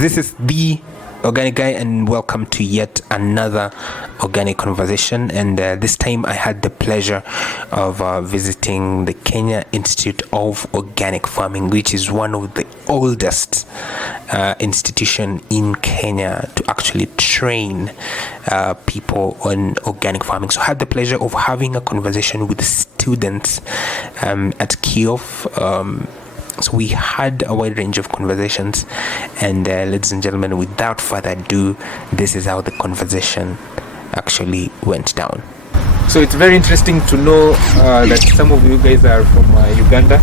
This is the Organic Guy, and welcome to yet another organic conversation. And this time I had the pleasure of visiting the Kenya Institute of Organic Farming, which is one of the oldest institution in Kenya to actually train people on organic farming. So I had the pleasure of having a conversation with students at KIOF. So we had a wide range of conversations, and ladies and gentlemen, without further ado, this is how the conversation actually went down. So it's very interesting to know that some of you guys are from Uganda.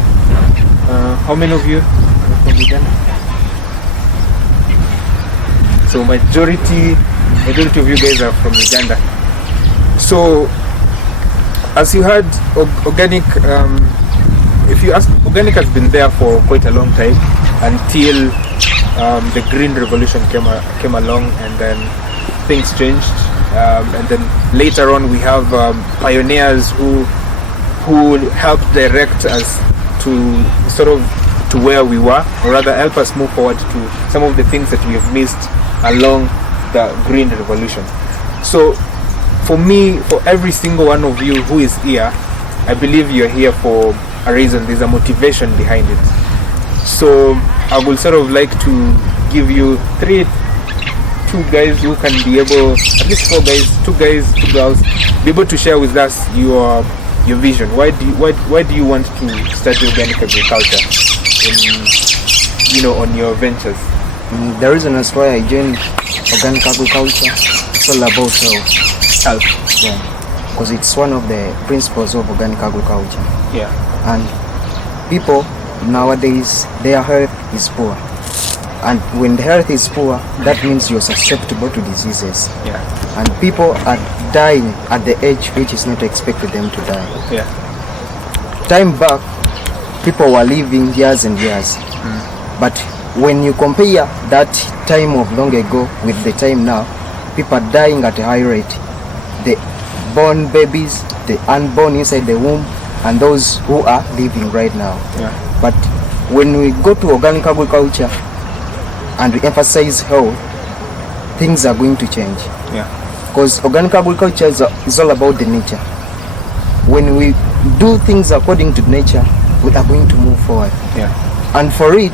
How many of you are from Uganda? So majority of you guys are from Uganda. So as you heard, organic, if you ask, organic has been there for quite a long time until the green revolution came along, and then things changed, and then later on we have pioneers who helped direct us to sort of to where we were, or rather help us move forward to some of the things that we have missed along the green revolution. So for me, for every single one of you who is here, I believe you're here for a reason. There's a motivation behind it. So I would sort of like to give you two guys who can be able, at least two girls, be able to share with us your vision. Why do you want to study organic agriculture on your ventures? The reason as why I joined organic agriculture, it's all about health. Yeah. Because it's one of the principles of organic agriculture. Yeah. And people nowadays, their health is poor. And when the health is poor, that means you're susceptible to diseases. Yeah. And people are dying at the age which is not expected them to die. Yeah. Time back, people were living years and years. But when you compare that time of long ago with the time now, people are dying at a high rate. The born babies, the unborn inside the womb, and those who are living right now. Yeah. But when we go to organic agriculture and we emphasize health, things are going to change. Yeah. Because organic agriculture is all about the nature. When we do things according to nature, we are going to move forward. Yeah. And for it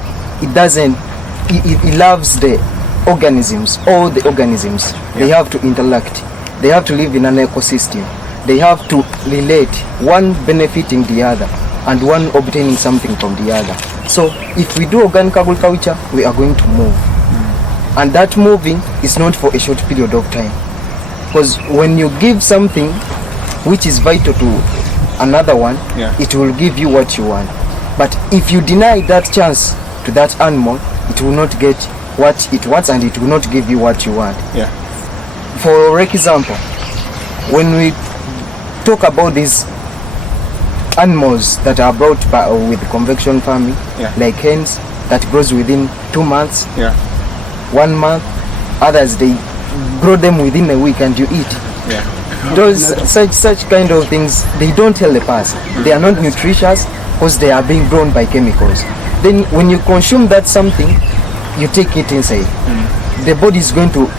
loves the organisms, all the organisms. Yeah. They have to interact. They have to live in an ecosystem. They have to relate, one benefiting the other and one obtaining something from the other. So if we do organic agriculture, we are going to move. And that moving is not for a short period of time. Because when you give something which is vital to another one, yeah, it will give you what you want. But if you deny that chance to that animal, it will not get what it wants and it will not give you what you want. Yeah. For example, when we talk about these animals that are brought by with convection farming, yeah, like hens that grows within 2 months, yeah, 1 month, others they grow them within a week and you eat. Yeah. Those such kind of things, they don't help us. They are not nutritious because they are being grown by chemicals. Then when you consume that something, you take it inside. The body is going to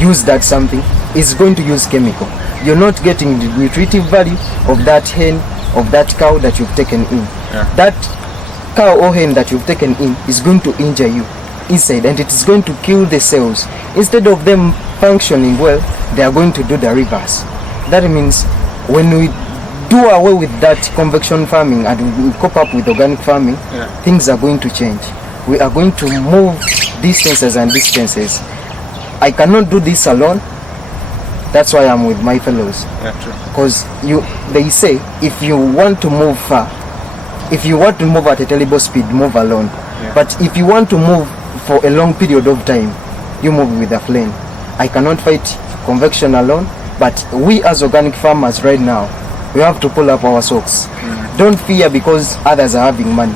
use that something, is going to use chemical. You're not getting the nutritive value of that hen, of that cow that you've taken in. Yeah. That cow or hen that you've taken in is going to injure you inside, and it is going to kill the cells. Instead of them functioning well, they are going to do the reverse. That means when we do away with that convection farming and we cope up with organic farming, yeah, things are going to change. We are going to move distances and distances. I cannot do this alone. That's why I'm with my fellows. Yeah, true. Because they say if you want to move far, if you want to move at a terrible speed, move alone. Yeah. But if you want to move for a long period of time, you move with a flame. I cannot fight convection alone, but we as organic farmers right now, we have to pull up our socks. Don't fear because others are having money,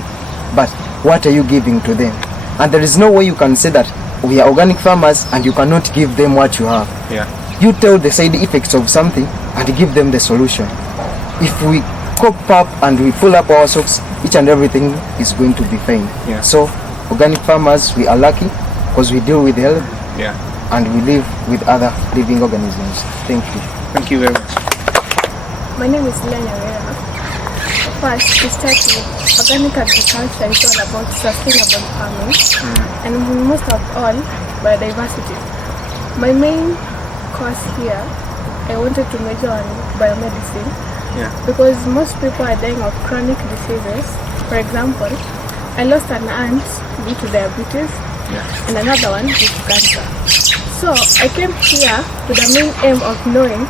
but what are you giving to them? And there is no way you can say that we are organic farmers and you cannot give them what you have. Yeah. You tell the side effects of something and give them the solution. If we cope up and we pull up our socks, each and everything is going to be fine. Yeah. So organic farmers, we are lucky because we deal with health Yeah. and we live with other living organisms. Thank you. Thank you very much. My name is Lenya Vera. First, to start with, organic agriculture is all about sustainable farming and most of all, biodiversity. My main course here, I wanted to major on biomedicine because most people are dying of chronic diseases. For example, I lost an aunt due to diabetes and another one due to cancer. So I came here with the main aim of knowing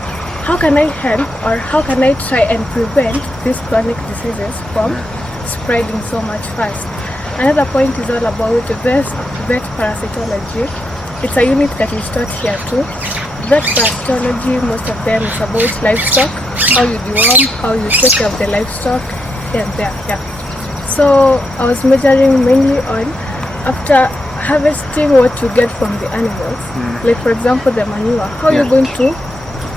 how can I help or how can I try and prevent these chronic diseases from spreading so much fast. Another point is all about vet parasitology. It's a unit that is taught here too. Vet parasitology, most of them is about livestock, how you deworm, how you take care of the livestock, and there, So I was majoring mainly on after harvesting what you get from the animals, like for example the manure, how you're going to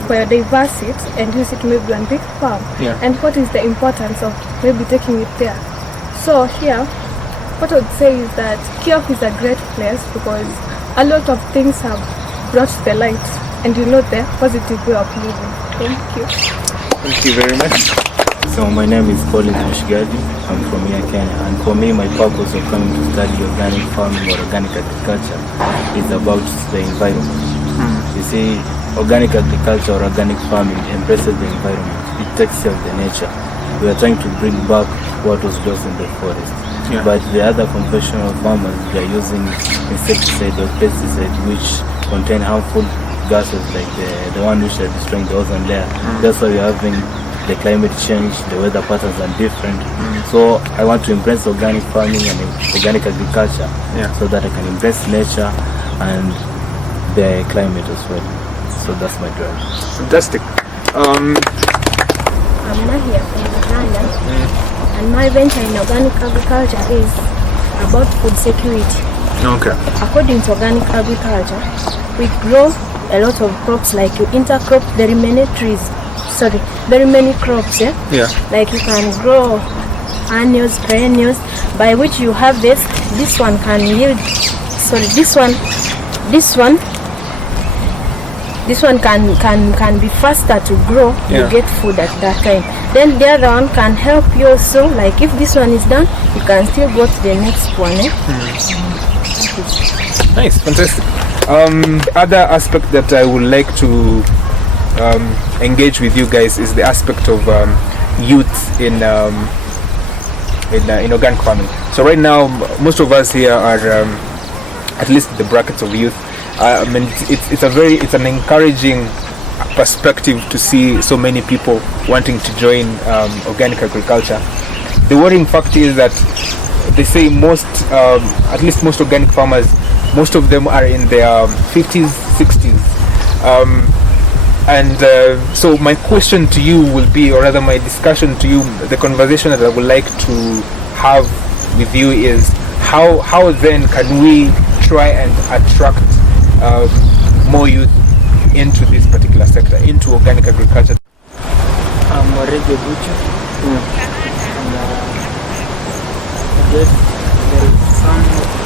biodiverse it and use it maybe on big farm, and what is the importance of maybe taking it there. So here, what I would say is that KIOF is a great place because a lot of things have brought to the light and you know the positive way of living. Thank you. Thank you very much. So my name is Collins Mushigadi. I'm from here, Kenya, and for me my purpose of coming to study organic farming or organic agriculture is about the environment. You see, organic agriculture or organic farming embraces the environment. It takes care of the nature. We are trying to bring back what was lost in the forest. But the other conventional farmers, they are using insecticide or pesticide which contain harmful gases like the one which are destroying the ozone layer. That's why we are having the climate change, the weather patterns are different. So I want to embrace organic farming and organic agriculture so that I can embrace nature and the climate as well. So that's my drive. Fantastic. I'm Mahia from Uganda, and my venture in organic agriculture is about food security. Okay. According to organic agriculture, we grow a lot of crops, like you intercrop very many crops. Like you can grow annuals, perennials, by which you have this one can yield. This one can be faster to grow. You get food at that time. Then the other one can help you also. Like if this one is done, you can still go to the next one. Nice, fantastic. Other aspect that I would like to engage with you guys is the aspect of youth in organic farming. So right now, most of us here are at least the brackets of youth. I mean, it's an encouraging perspective to see so many people wanting to join organic agriculture. The worrying fact is that they say at least most organic farmers, most of them are in their 50s, 60s. So my question to you will be, or rather my discussion to you, the conversation that I would like to have with you is how then can we try and attract more youth into this particular sector, into organic agriculture? I'm Orege Buchu. And I guess there is some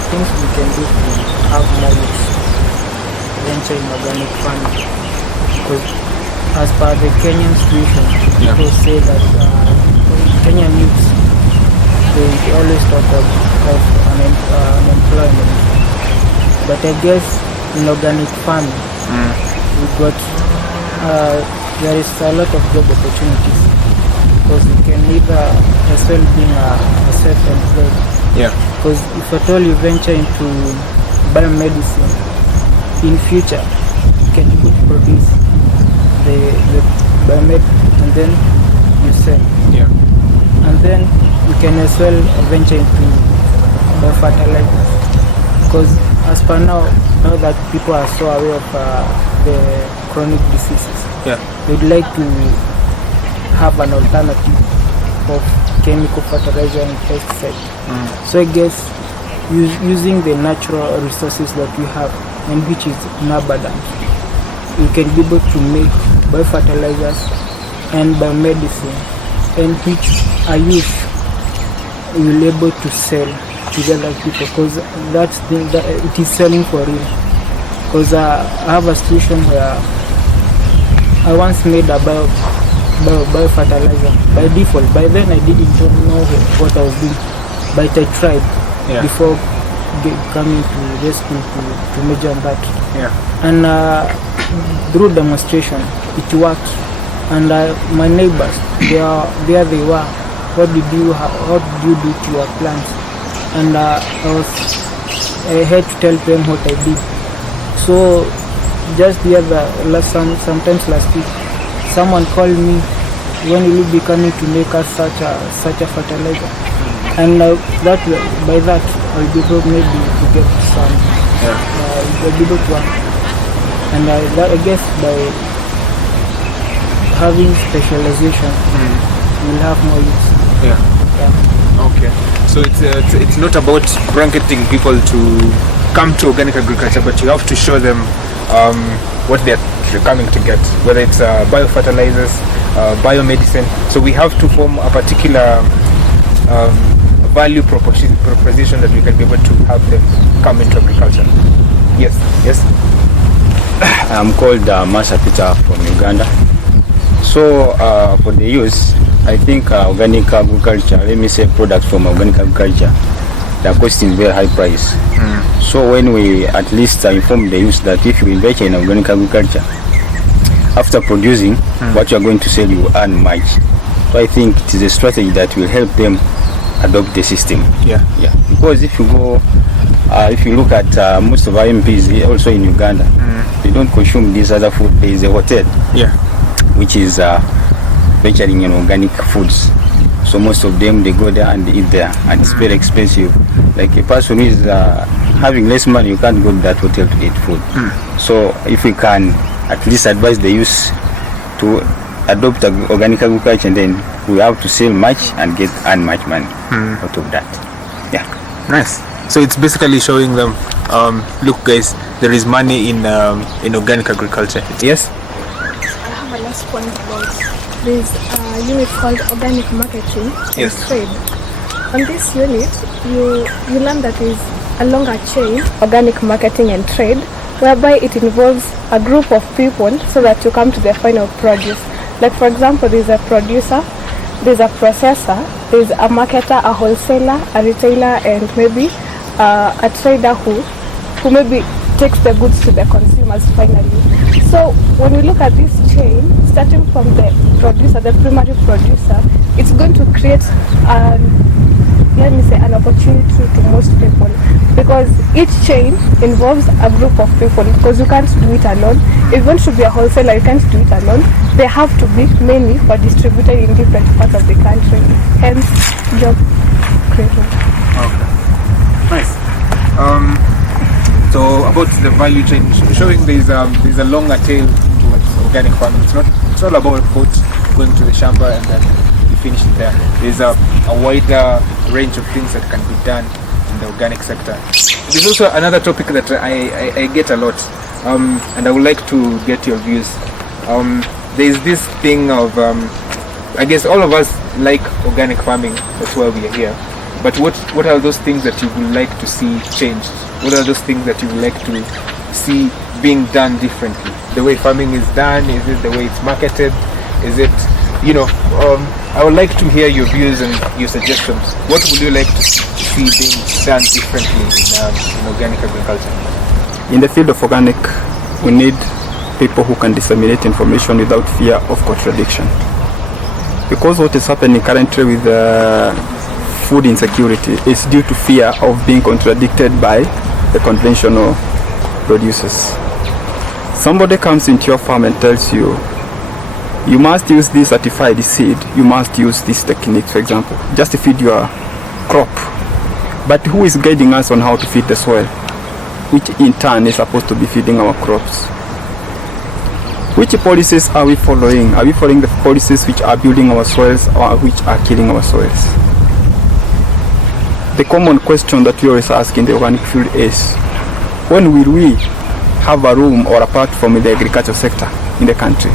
things we can do to have more youth venture in organic farming. Because as per the Kenyan situation, people say that Kenyan youths, they always talk of unemployment. But I guess in organic farming, we got there is a lot of job opportunities, because you can either as well being a self-employed. Because if at all you venture into biomedicine, in future you can able to produce the biomed and then you sell. And then you can as well venture into biofertilizers, because as per now that people are so aware of the chronic diseases, they'd like to have an alternative of chemical fertilizer and pesticide. So I guess using the natural resources that we have, and which is in abundance, we can be able to make biofertilizers and biomedicine, and which are used, we will be able to sell with other people, because that thing that it is selling for real. Because I have a situation where I once made a biofertilizer by default. By then I didn't know what I was doing, but I tried before coming to rescue to major on that. And through demonstration, it worked. And my neighbors, there they were. What did you do to your plants? And I had to tell them what I did. So just sometimes last week, someone called me, when will you be coming to make us such a fertilizer? And by that I'll be able maybe to get some. I'll be able to work. And I guess by having specialization, we'll have more use. Okay. So it's not about blanketing people to come to organic agriculture, but you have to show them what they're coming to get, whether it's biofertilizers, biomedicine. So we have to form a particular value proposition that we can be able to have them come into agriculture. Yes. I'm called Masha Peter from Uganda. So for the use, I think organic agriculture, let me say products from organic agriculture, they are costing very high price. So when we at least inform the youth that if you invest in organic agriculture, after producing what you are going to sell, you earn much. So I think it is a strategy that will help them adopt the system. Because if you go, if you look at most of our MPs also in Uganda, they don't consume this other food. There is a hotel, which is venturing in organic foods. So most of them, they go there and they eat there, and it's very expensive. Like a person who is having less money, you can't go to that hotel to eat food. So if we can at least advise the youth to adopt organic agriculture, and then we have to sell much and earn much money out of that. Nice. So it's basically showing them, look guys, there is money in organic agriculture. Yes? I have a last point about this unit called organic marketing and trade. On this unit, you learn that there is a longer chain, organic marketing and trade, whereby it involves a group of people so that you come to the final produce. Like for example, there's a producer, there's a processor, there's a marketer, a wholesaler, a retailer, and maybe a trader who maybe takes the goods to the consumers finally. So when we look at this chain, starting from the producer, the primary producer, it's going to create an opportunity to most people, because each chain involves a group of people, because you can't do it alone. If you want to be a wholesaler, you can't do it alone. They have to be many or distributed in different parts of the country, hence job creation. Okay. Nice. So about the value chain, showing there's a longer tail towards organic farming. It's not about going to the shamba and then you finish it there. There's a wider range of things that can be done in the organic sector. There's also another topic that I get a lot, and I would like to get your views. There's this thing of, I guess all of us like organic farming, that's why we are here. But what are those things that you would like to see changed? What are those things that you would like to see being done differently? The way farming is done? Is it the way it's marketed? Is it, I would like to hear your views and your suggestions. What would you like to see being done differently in organic agriculture? In the field of organic, we need people who can disseminate information without fear of contradiction. Because what is happening currently with food insecurity is due to fear of being contradicted by the conventional producers. Somebody comes into your farm and tells you, you must use this certified seed, you must use this technique, for example, just to feed your crop. But who is guiding us on how to feed the soil, which in turn is supposed to be feeding our crops? Which policies are we following? Are we following the policies which are building our soils or which are killing our soils? The common question that we always ask in the organic field is, when will we have a room or a platform in the agriculture sector in the country,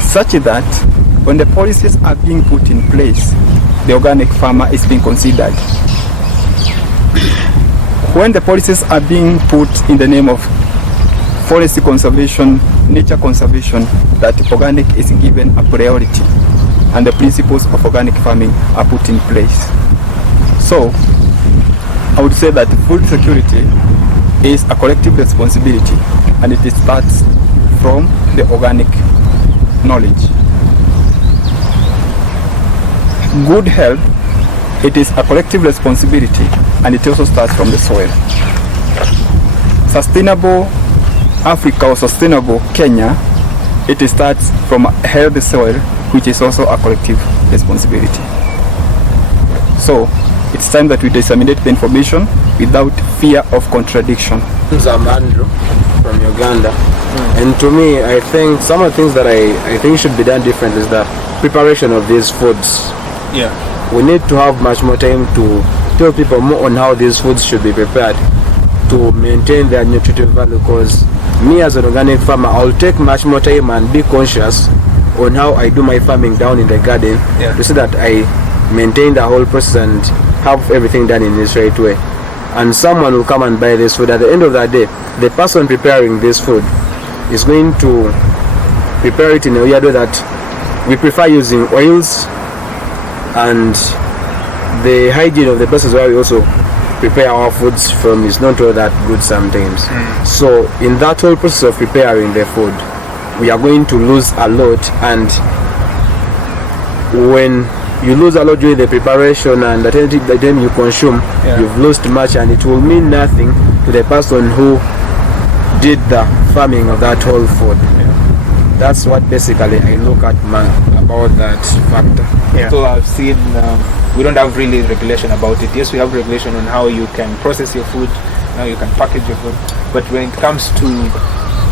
such that when the policies are being put in place, the organic farmer is being considered? when the policies are being put in the name of forest conservation, nature conservation, that organic is given a priority and the principles of organic farming are put in place. So I would say that food security is a collective responsibility, and it starts from the organic knowledge. Good health, it is a collective responsibility, and it also starts from the soil. Sustainable Africa or sustainable Kenya, it starts from a healthy soil, which is also a collective responsibility. So it's time that we disseminate the information without fear of contradiction. I'm Andrew from Uganda, and to me, I think some of the things that I think should be done differently is the preparation of these foods. Yeah. We need to have much more time to tell people more on how these foods should be prepared to maintain their nutritive value, because me as an organic farmer, I'll take much more time and be conscious on how I do my farming down in the garden, to see that I maintain the whole process and have everything done in this right way. And someone will come and buy this food. At the end of the day, the person preparing this food is going to prepare it in a way that we prefer using oils, and the hygiene of the places where we also prepare our foods from is not all that good sometimes. So in that whole process of preparing the food, we are going to lose a lot, and when you lose a lot during the preparation and the time you consume, you've lost much, and it will mean nothing to the person who did the farming of that whole food. That's what basically I look at about that factor. So I've seen we don't have really regulation about it. Yes, we have regulation on how you can process your food, how you can package your food, but when it comes to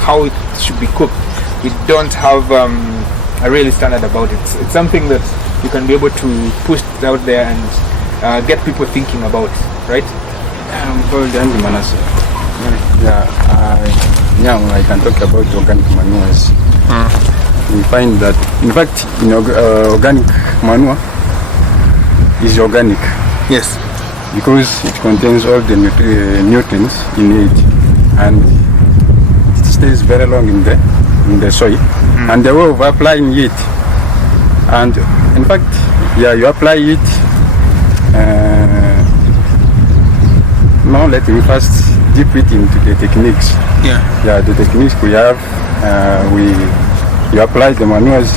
how it should be cooked, we don't have a really standard about it. It's something that you can be able to push out there and get people thinking about, right? I'm called Andy Manasseh. I can talk about organic manures. We find that, in fact, organic manure is organic. Yes. Because it contains all the nutrients in it, and it stays very long in the soil. And the way of applying it, and in fact, you apply it. Now let me first dip it into the techniques. The techniques we have, you apply the manures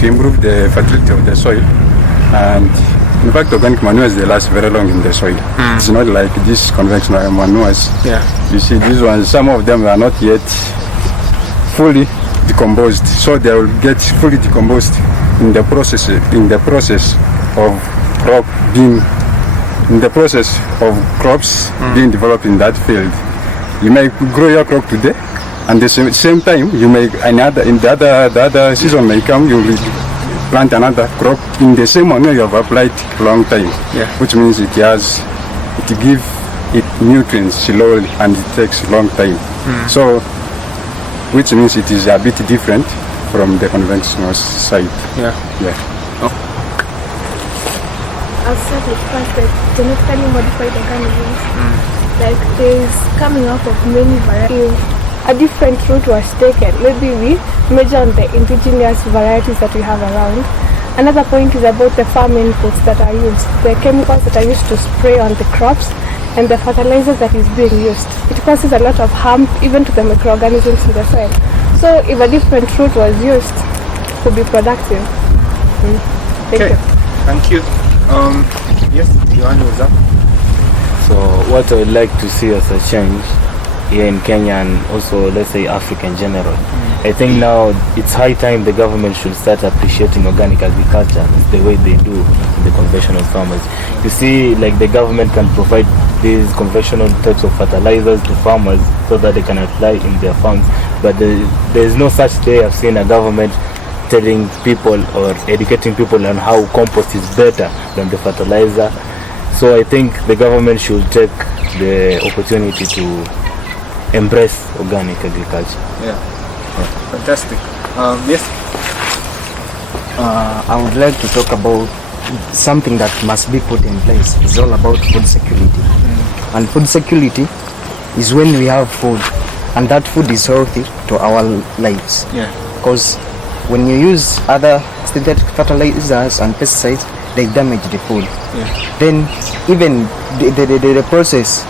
to improve the fertility of the soil, and in fact organic manures, they last very long in the soil. It's not like these conventional manures. You see these ones, some of them are not yet fully decomposed, so they will get fully decomposed in the process of crops being developed in that field. You may grow your crop today, and at the same time you may the other season may come, you will plant another crop in the same manure you have applied long time. Which means it gives it nutrients slowly, and it takes a long time. So which means it is a bit different from the conventional side. I'll start with first the genetically modified organisms. Like there's coming up of many varieties. A different route was taken. Maybe we measure on the indigenous varieties that we have around. Another point is about the farm inputs that are used, the chemicals that are used to spray on the crops, and the fertilizers that is being used. It causes a lot of harm even to the microorganisms in the soil. So if a different route was used, it would be productive. Thank you. Yes, Johan was up. So what I would like to see as a change here in Kenya, and also let's say Africa in general, I think now it's high time the government should start appreciating organic agriculture the way they do the conventional farmers. You see, like the government can provide these conventional types of fertilizers to farmers so that they can apply in their farms, but there is no such day I've seen a government telling people or educating people on how compost is better than the fertilizer. So I think the government should take the opportunity to embrace organic agriculture. Fantastic. Yes. I would like to talk about something that must be put in place. It's all about food security. And food security is when we have food, and that food is healthy to our lives. Yeah. Because when you use other synthetic fertilizers and pesticides, they damage the food. Yeah. Then even the process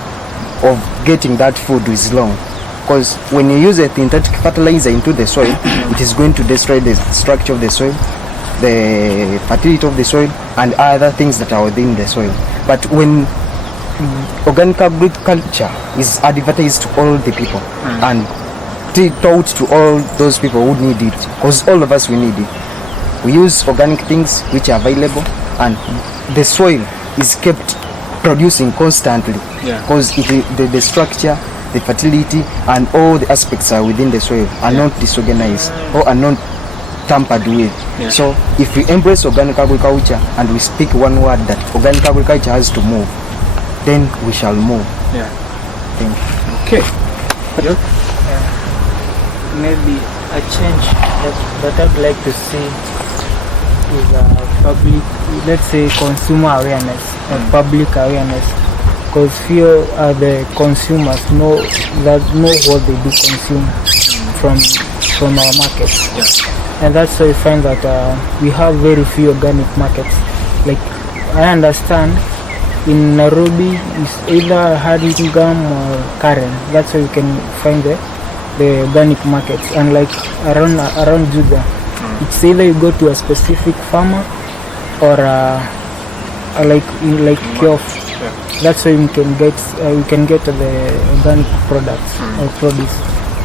of getting that food is long. Because when you use a synthetic fertilizer into the soil, it is going to destroy the structure of the soil, the fertility of the soil, and other things that are within the soil. But when organic agriculture is advertised to all the people and taught to all those people who need it, because all of us we need it. We use organic things which are available, and the soil is kept producing constantly, because the structure, the fertility, and all the aspects are within the soil are not disorganized or are not tampered with. So if we embrace organic agriculture and we speak one word that organic agriculture has to move, then we shall move. Yeah. Thank you. Okay. Yep. Maybe a change that I'd like to see is public, let's say consumer awareness or public awareness, because few the consumers know what they do consume from our markets. And that's why we find that we have very few organic markets. Like, I understand in Nairobi it's either Haringam or Karen. That's where you can find the organic markets. And like around Judah, it's either you go to a specific farmer or like KIOF. That's where you can get the organic products or produce,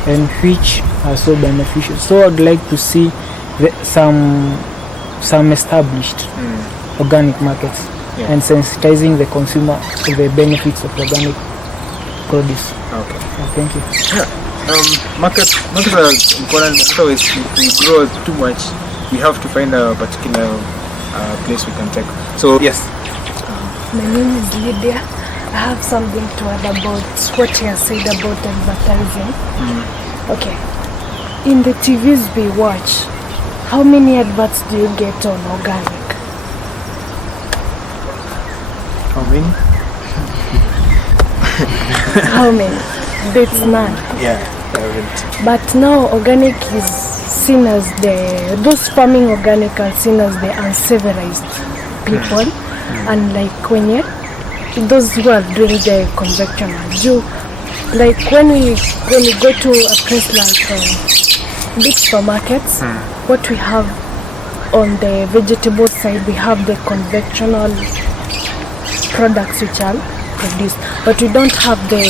and which are so beneficial. So I'd like to see some established organic markets and sensitizing the consumer to the benefits of organic produce. Okay. Thank you. Markets are important. Otherwise, if we grow too much, we have to find a particular place we can take. So yes. My name is Lydia. I have something to add about what you have said about advertising. Okay. In the TVs we watch, how many adverts do you get on organic? How many? How many? That's none. Yeah, I But now organic is seen as those farming organic are seen as the uncivilized people. And like when those who are doing the conventional do, like when we go to a place like big supermarkets, what we have on the vegetable side, we have the conventional products which are produced, but we don't have the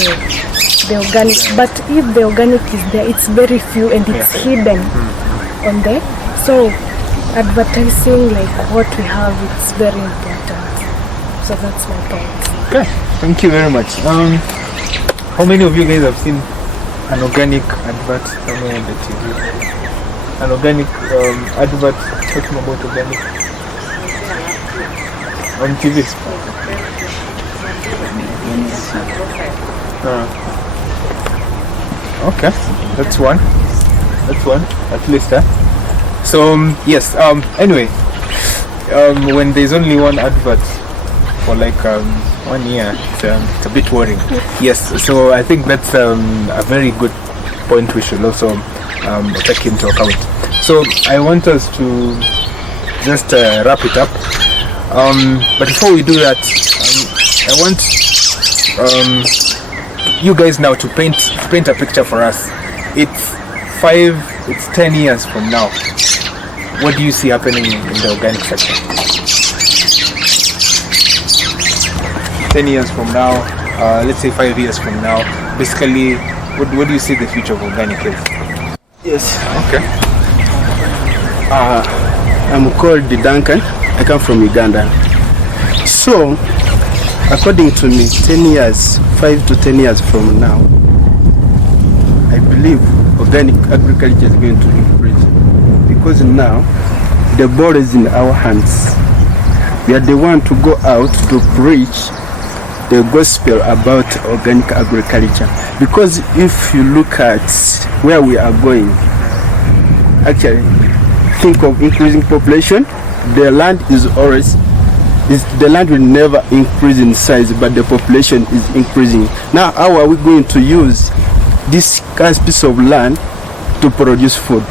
organic. But if the organic is there, it's very few and it's hidden on there. So advertising like what we have, it's very important. So that's my point. Okay, thank you very much. How many of you guys have seen an organic advert somewhere on the TV? An organic advert talking about organic on TV? Okay, that's one. At least, So yes. Anyway, when there's only one advert for like 1 year, it's a bit worrying. Yes. So I think that's a very good point we should also take into account. So I want us to just wrap it up. But before we do that, I want you guys now to paint a picture for us. It's 10 years from now. What do you see happening in the organic sector? 10 years from now, let's say 5 years from now, basically, what do you see the future of organic is? Yes. Okay. I'm called Duncan. I come from Uganda. So, according to me, 5 to 10 years from now, I believe organic agriculture is going to increase, because now the ball is in our hands. We are the one to go out to preach the gospel about organic agriculture. Because if you look at where we are going, actually think of increasing population, the land is always the land will never increase in size, but the population is increasing. Now, how are we going to use this scarce piece of land to produce food?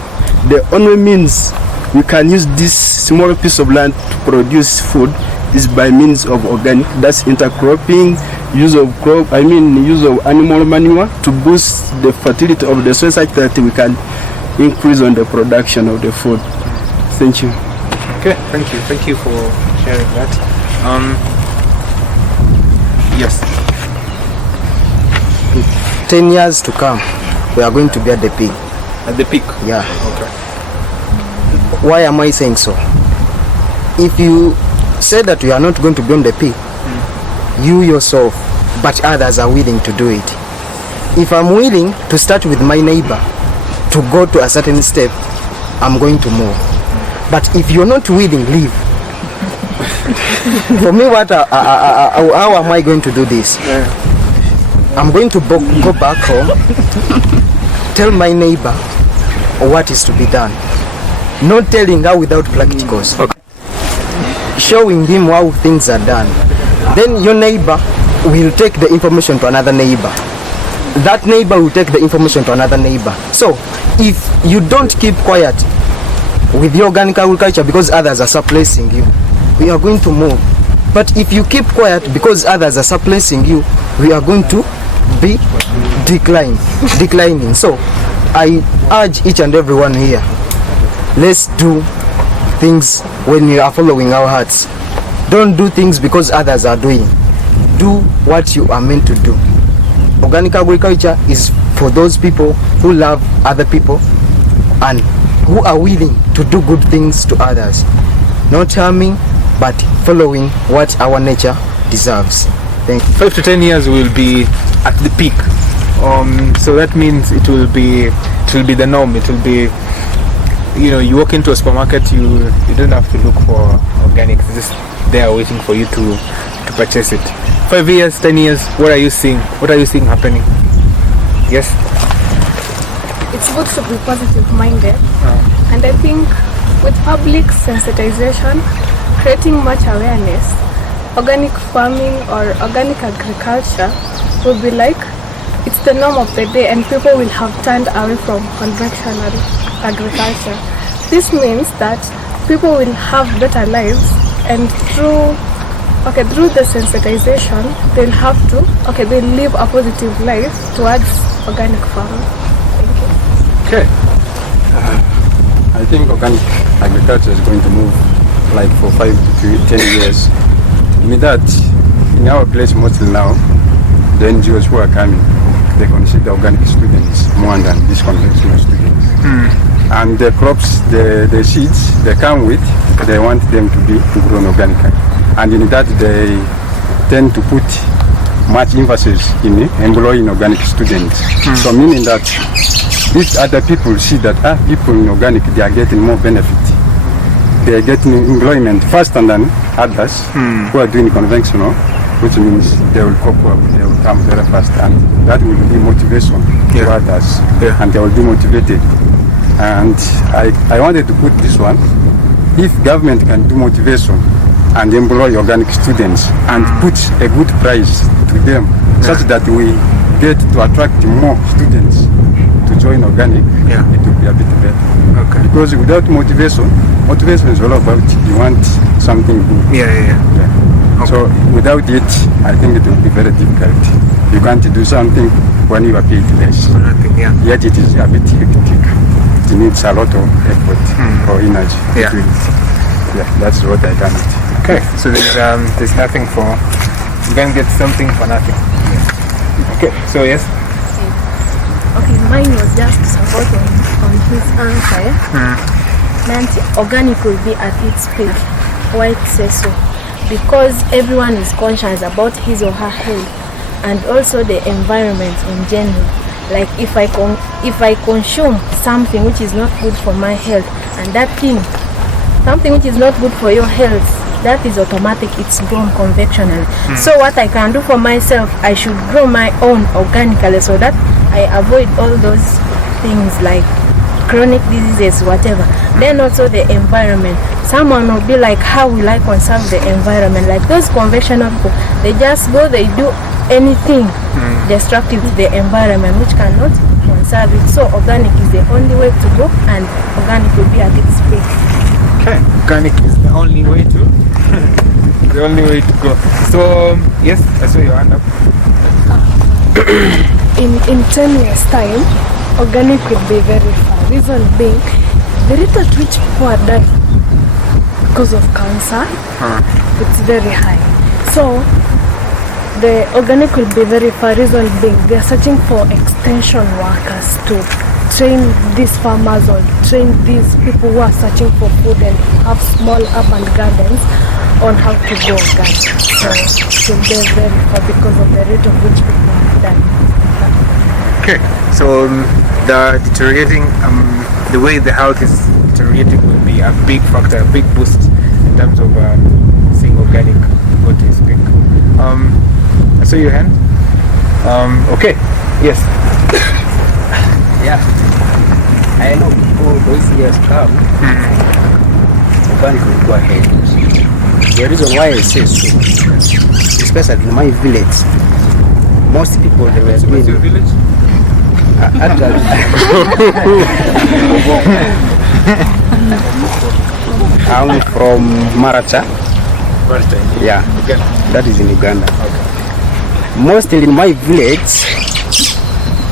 The only means we can use this small piece of land to produce food is by means of organic, that's intercropping, use of animal manure to boost the fertility of the soil such that we can increase on the production of the food. Thank you. Okay, thank you for sharing that. Yes. 10 years to come, we are going to be at the peak. At the peak. Yeah. Okay. Why am I saying so? If you say that you are not going to be on the peak, you yourself, but others are willing to do it. If I'm willing to start with my neighbor to go to a certain step, I'm going to move. But if you're not willing, leave. For me, how am I going to do this? I'm going to go back home, tell my neighbor what is to be done. Not telling her without practicals. Okay. Showing him how things are done. Then your neighbor will take the information to another neighbor. That neighbor will take the information to another neighbor. So if you don't keep quiet with your organic agriculture because others are suppressing you, we are going to move. But if you keep quiet because others are suppressing you, we are going to be declining. So I urge each and everyone here, let's do things when we are following our hearts. Don't do things because others are doing. Do what you are meant to do. Organic agriculture is for those people who love other people and who are willing to do good things to others. Not harming, but following what our nature deserves. Thank you. 5 to 10 years will be at the peak. So that means it will be the norm. It will be, you walk into a supermarket, you don't have to look for organics. It's just there waiting for you to purchase it. 5 years, 10 years, what are you seeing? What are you seeing happening? Yes? It's good to be positive minded, and I think with public sensitization, creating much awareness, organic farming or organic agriculture will be like it's the norm of the day, and people will have turned away from conventional agriculture. This means that people will have better lives, and through the sensitization, they'll live a positive life towards organic farming. Thank you. Okay. I think organic agriculture is going to move like for 5 to 10 years. In that, in our place mostly now, the NGOs who are coming, they consider organic students more than these conventional students. And the crops, the seeds they come with, they want them to be grown organically. And in that, they tend to put much emphasis in employing organic students. So meaning that if other people see that people in organic, they are getting more benefit, they are getting employment faster than others who are doing conventional, which means they will cope up, they will come very fast, and that will be motivation to others, and they will be motivated. And I wanted to put this one: if government can do motivation and employ organic students and put a good price to them, such that we get to attract more students to join organic, it will be a bit better. Okay. Because without motivation is all about you want something good. Yeah. Okay. So without it, I think it will be very difficult. You can't do something when you are paid less. Yet it is a bit hectic. It needs a lot of effort or energy. Yeah. That's what I done it. Okay. So there's nothing for, you can get something for nothing. Okay. So yes. Okay, mine was just to support on his answer. Nancy, organic will be at its peak. Why it says so? Because everyone is conscious about his or her health and also the environment in general. Like if I consume something which is not good for my health, and that thing, something which is not good for your health, that is automatic, it's grown conventionally. So what I can do for myself, I should grow my own organically so that I avoid all those things like chronic diseases, whatever. Then also the environment. Someone will be like, how will I conserve the environment? Like those conventional people, they just go, they do anything destructive to the environment, which cannot conserve it. So organic is the only way to go, and organic will be at its peak. Okay, organic is the only way to the only way to go. So yes, I saw your hand up. In 10 years time, organic will be very far. Reason being, the rate at which people are dying because of cancer, it's very high. So the organic will be very far. Reason being, they are searching for extension workers to train these farmers or train these people who are searching for food and have small urban gardens on how to go organic. So it will be very far because of the rate of which people are dying. Okay, so the deteriorating, the way the health is deteriorating will be a big factor, a big boost in terms of seeing organic go to its peak. I saw your hand. Okay, yes. Yeah, I know before those years come, organic will go ahead. The reason why I say so, especially in my village, most people they were doing. What's your village? I'm from Maracha. Maracha. Yeah, Okay. that is in Uganda. Okay. Mostly in my village,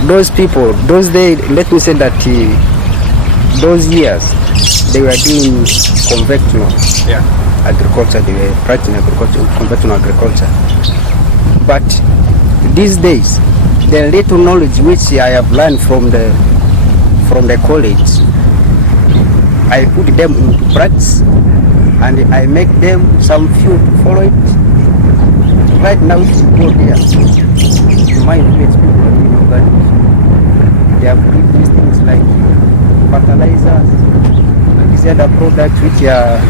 those people, those days, let me say that those years, they were doing conventional agriculture, they were practicing agriculture, conventional agriculture. But these days, the little knowledge which I have learned from the college, I put them into practice and I make them some few to follow it. Right now, if you go there, in my village, people are doing organic. They have put these things like fertilizers and these other products which are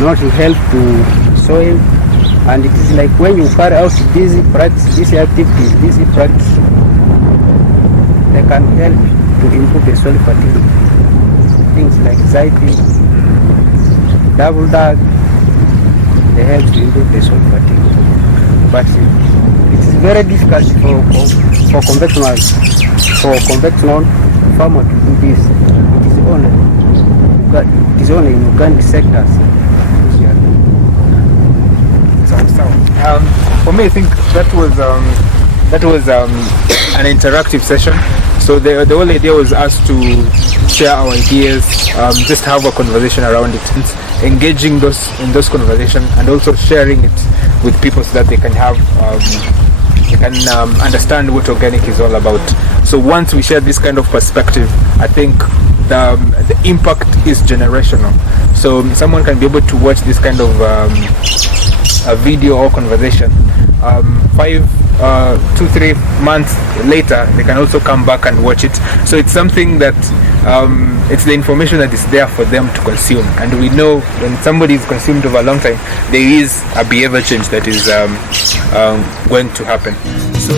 not to help to soil. And it is like when you carry out these practice, these activities, these practice, they can help to improve the soil fertility. Things like xylitol, double dug, they help to improve the soil fertility. But it is very difficult for conventional farmer to do this. It is only in organic sectors. For me, I think that was an interactive session. So the whole idea was us to share our ideas, just have a conversation around it, and engaging in those conversations, and also sharing it with people so that they can have understand what organic is all about. So once we share this kind of perspective, I think the impact is generational. So someone can be able to watch this kind of a video or conversation 2-3 months later, they can also come back and watch it. So it's something that it's the information that is there for them to consume, and we know when somebody is consumed over a long time, there is a behavior change that is going to happen. So